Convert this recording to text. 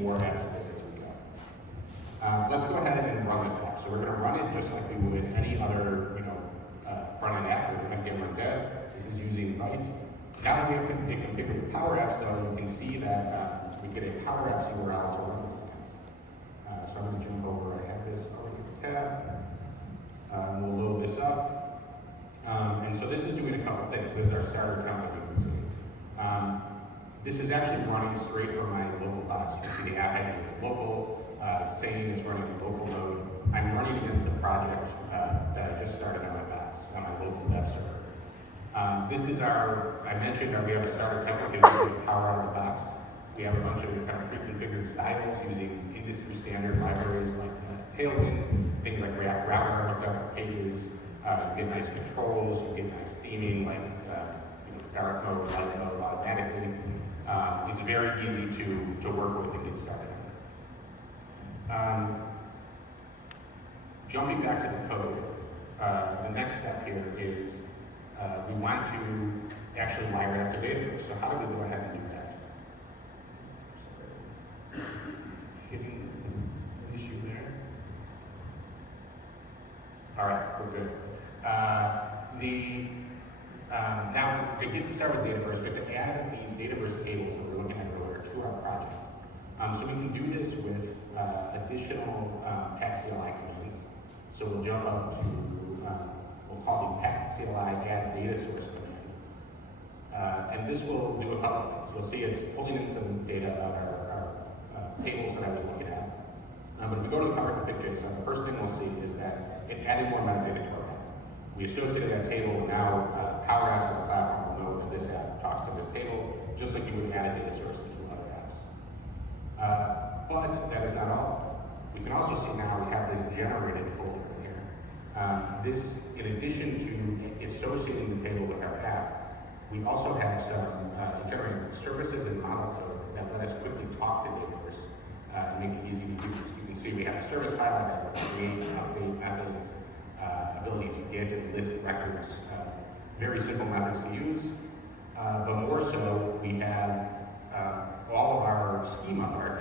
more after this as we go. Let's go ahead and run this app. So we're going to run it just like we would any other, front-end app. We're going to get run dev. This is using Vite. Now that we have configured Power Apps, though, you can see that we get a Power Apps URL to run this against. So I'm going to jump over. I have this already in the tab. We'll load this up. And so this is doing a couple things. This is our starter account that you can see. This is actually running straight from my local box. You can see the app ID is local. Same is running in local mode. I'm running against the project that I just started on my box, on my local dev server. This is I mentioned we have a starter template using Power out of the box. We have a bunch of kind of pre-configured styles using industry standard libraries like Tailwind, things like React Router hooked up for pages. You get nice controls, you get nice theming like dark mode, light mode automatically. It's very easy to work with and get started. Jumping back to the code, the next step here is we want to actually wire up the Dataverse. So how do we go ahead and do that? Hitting an issue there. All right, we're good. Now, to get started with Dataverse, we have to add these Dataverse tables that we're looking at earlier to our project. So we can do this with additional pack CLI commands. So we'll jump up to, we'll call the pack CLI add data source command. And this will do a couple things. We'll see it's pulling in some data about our tables that I was looking at. But if we go to the Power Config JSON, the first thing we'll see is that it added more metadata to our app. We associated that table, and now Power Apps as a platform will know that this app talks to this table, just like you would add a data source into other apps. But that is not all. We can also see now we have this generated folder in here. This, in addition to associating the table with our app, we also have some generated services and model code that let us quickly talk to Dataverse and make it easy to use. You can see we have a service file that has a create, update methods, ability to get and list records, very simple methods to use. But more so, we have all of our schema, our